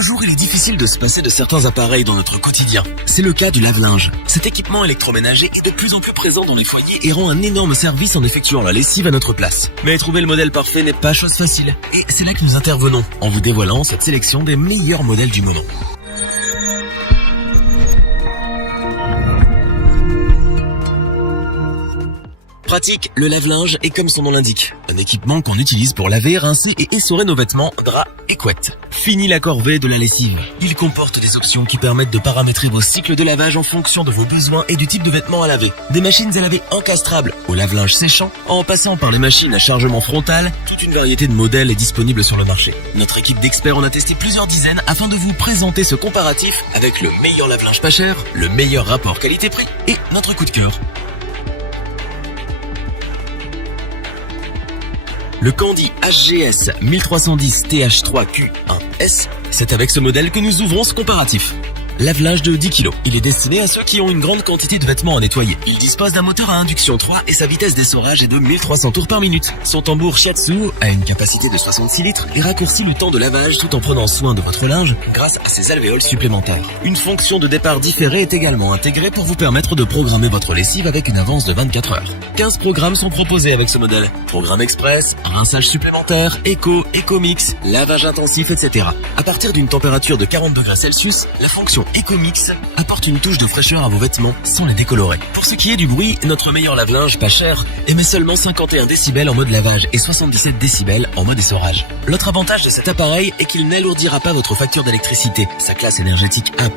nos jours, il est difficile de se passer de certains appareils dans notre quotidien. C'est le cas du lave-linge. Cet équipement électroménager est de plus en plus présent dans les foyers et rend un énorme service en effectuant la lessive à notre place. Mais trouver le modèle parfait n'est pas chose facile. Et c'est là que nous intervenons, en vous dévoilant cette sélection des meilleurs modèles du moment. Pratique, le lave-linge est comme son nom l'indique. Un équipement qu'on utilise pour laver, rincer et essorer nos vêtements, draps et couettes. Fini la corvée de la lessive. Il comporte des options qui permettent de paramétrer vos cycles de lavage en fonction de vos besoins et du type de vêtements à laver. Des machines à laver encastrables au lave-linge séchant, en passant par les machines à chargement frontal, toute une variété de modèles est disponible sur le marché. Notre équipe d'experts en a testé plusieurs dizaines afin de vous présenter ce comparatif avec le meilleur lave-linge pas cher, le meilleur rapport qualité-prix et notre coup de cœur. Le Candy HGS 1310 TH3Q1S, c'est avec ce modèle que nous ouvrons ce comparatif. Lave-linge de 10 kg. Il est destiné à ceux qui ont une grande quantité de vêtements à nettoyer. Il dispose d'un moteur à induction 3 et sa vitesse d'essorage est de 1300 tours par minute. Son tambour Shiatsu a une capacité de 66 litres et raccourcit le temps de lavage tout en prenant soin de votre linge grâce à ses alvéoles supplémentaires. Une fonction de départ différée est également intégrée pour vous permettre de programmer votre lessive avec une avance de 24 heures. 15 programmes sont proposés avec ce modèle. Programme express, rinçage supplémentaire, éco-mix, lavage intensif, etc. À partir d'une température de 40 degrés Celsius, la fonction EcoMix apporte une touche de fraîcheur à vos vêtements sans les décolorer. Pour ce qui est du bruit, notre meilleur lave-linge pas cher émet seulement 51 décibels en mode lavage et 77 décibels en mode essorage. L'autre avantage de cet appareil est qu'il n'alourdira pas votre facture d'électricité. Sa classe énergétique A+++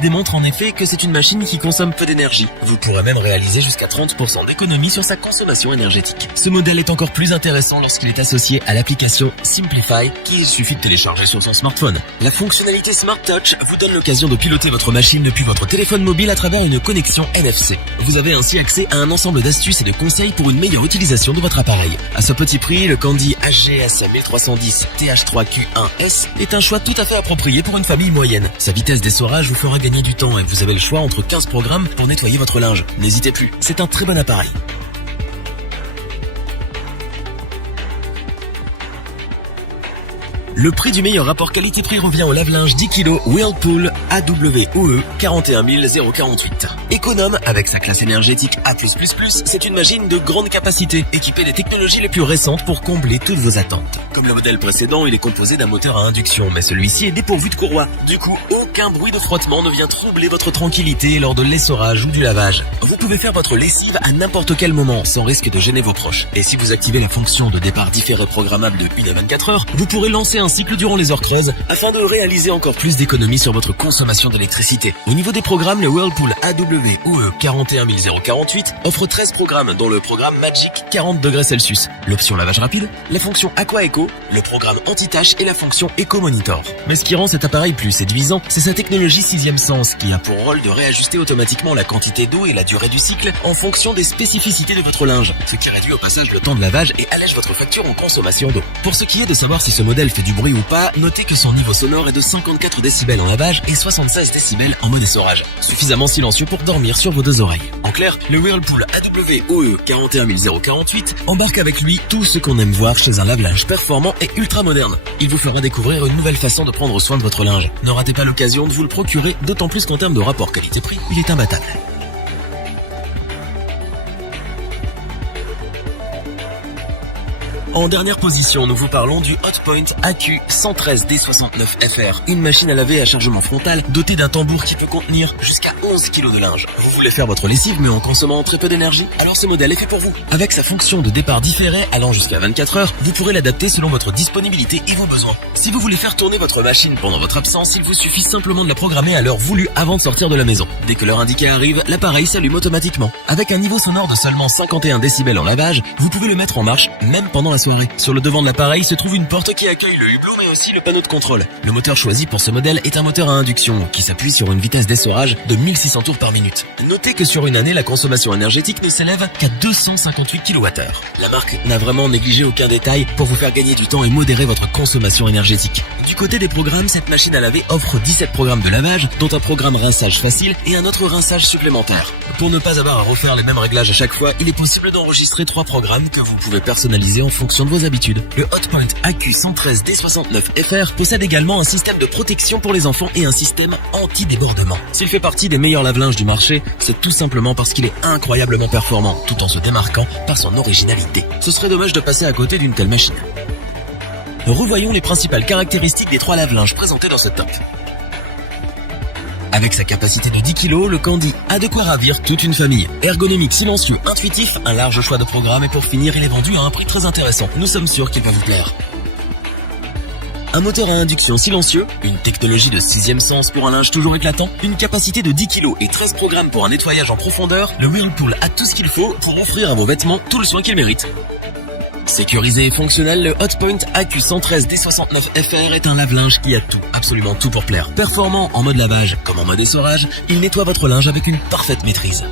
démontre en effet que c'est une machine qui consomme peu d'énergie. Vous pourrez même réaliser jusqu'à 30% d'économie sur sa consommation énergétique. Ce modèle est encore plus intéressant lorsqu'il est associé à l'application Simplify qu'il suffit de télécharger sur son smartphone. La fonctionnalité Smart Touch vous donne l'occasion de piloter votre machine depuis votre téléphone mobile à travers une connexion NFC. Vous avez ainsi accès à un ensemble d'astuces et de conseils pour une meilleure utilisation de votre appareil. À ce petit prix, le Candy HGS 1310 TH3Q1S est un choix tout à fait approprié pour une famille moyenne. Sa vitesse d'essorage vous fera gagner du temps et vous avez le choix entre 15 programmes pour nettoyer votre linge. N'hésitez plus, c'est un très bon appareil. Le prix du meilleur rapport qualité-prix revient au lave-linge 10 kg Whirlpool AWOE 41048. Économe avec sa classe énergétique A+++, c'est une machine de grande capacité, équipée des technologies les plus récentes pour combler toutes vos attentes. Comme le modèle précédent, il est composé d'un moteur à induction, mais celui-ci est dépourvu de courroie. Du coup, aucun bruit de frottement ne vient troubler votre tranquillité lors de l'essorage ou du lavage. Vous pouvez faire votre lessive à n'importe quel moment, sans risque de gêner vos proches. Et si vous activez la fonction de départ différé programmable de 1 à 24 heures, vous pourrez lancer un cycle durant les heures creuses afin de réaliser encore plus d'économies sur votre consommation d'électricité. Au niveau des programmes, le Whirlpool AWOE 41048 offre 13 programmes dont le programme Magic 40 degrés Celsius, l'option lavage rapide, la fonction Aqua Eco, le programme anti-tache et la fonction Eco Monitor. Mais ce qui rend cet appareil plus séduisant, c'est sa technologie 6e sens qui a pour rôle de réajuster automatiquement la quantité d'eau et la durée du cycle en fonction des spécificités de votre linge, ce qui réduit au passage le temps de lavage et allège votre facture en consommation d'eau. Pour ce qui est de savoir si ce modèle fait du bruit ou pas, notez que son niveau sonore est de 54 décibels en lavage et 76 décibels en mode essorage, suffisamment silencieux pour dormir sur vos deux oreilles. En clair, le Whirlpool AWOE 41048 embarque avec lui tout ce qu'on aime voir chez un lave-linge performant et ultra moderne. Il vous fera découvrir une nouvelle façon de prendre soin de votre linge. Ne ratez pas l'occasion de vous le procurer, d'autant plus qu'en termes de rapport qualité-prix, il est imbattable. En dernière position, nous vous parlons du Hotpoint AQ113D69FR, une machine à laver à chargement frontal dotée d'un tambour qui peut contenir jusqu'à 11 kg de linge. Vous voulez faire votre lessive mais en consommant très peu d'énergie? Alors ce modèle est fait pour vous. Avec sa fonction de départ différé allant jusqu'à 24 heures, vous pourrez l'adapter selon votre disponibilité et vos besoins. Si vous voulez faire tourner votre machine pendant votre absence, il vous suffit simplement de la programmer à l'heure voulue avant de sortir de la maison. Dès que l'heure indiquée arrive, l'appareil s'allume automatiquement. Avec un niveau sonore de seulement 51 décibels en lavage, vous pouvez le mettre en marche même pendant la soirée. Sur le devant de l'appareil se trouve une porte qui accueille le hublot mais aussi le panneau de contrôle. Le moteur choisi pour ce modèle est un moteur à induction qui s'appuie sur une vitesse d'essorage de 1600 tours par minute. Notez que sur une année, la consommation énergétique ne s'élève qu'à 258 kWh. La marque n'a vraiment négligé aucun détail pour vous faire gagner du temps et modérer votre consommation énergétique. Du côté des programmes, cette machine à laver offre 17 programmes de lavage, dont un programme rinçage facile et un autre rinçage supplémentaire. Pour ne pas avoir à refaire les mêmes réglages à chaque fois, il est possible d'enregistrer 3 programmes que vous pouvez personnaliser en fonction fonction de vos habitudes. Le Hotpoint AQ113D69FR possède également un système de protection pour les enfants et un système anti-débordement. S'il fait partie des meilleurs lave-linges du marché, c'est tout simplement parce qu'il est incroyablement performant, tout en se démarquant par son originalité. Ce serait dommage de passer à côté d'une telle machine. Revoyons les principales caractéristiques des 3 lave-linges présentés dans ce top. Avec sa capacité de 10 kg, le Candy a de quoi ravir toute une famille. Ergonomique, silencieux, intuitif, un large choix de programmes et pour finir, il est vendu à un prix très intéressant. Nous sommes sûrs qu'il va vous plaire. Un moteur à induction silencieux, une technologie de 6e sens pour un linge toujours éclatant, une capacité de 10 kg et 13 programmes pour un nettoyage en profondeur, le Whirlpool a tout ce qu'il faut pour offrir à vos vêtements tout le soin qu'ils méritent. Sécurisé et fonctionnel, le Hotpoint AQ113D69FR est un lave-linge qui a tout, absolument tout pour plaire. Performant en mode lavage comme en mode essorage, il nettoie votre linge avec une parfaite maîtrise.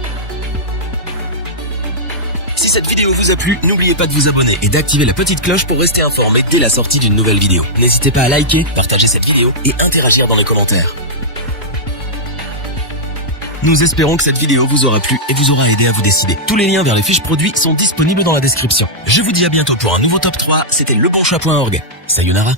Si cette vidéo vous a plu, n'oubliez pas de vous abonner et d'activer la petite cloche pour rester informé dès la sortie d'une nouvelle vidéo. N'hésitez pas à liker, partager cette vidéo et interagir dans les commentaires. Nous espérons que cette vidéo vous aura plu et vous aura aidé à vous décider. Tous les liens vers les fiches produits sont disponibles dans la description. Je vous dis à bientôt pour un nouveau top 3, c'était lebonchoix.org. Sayonara.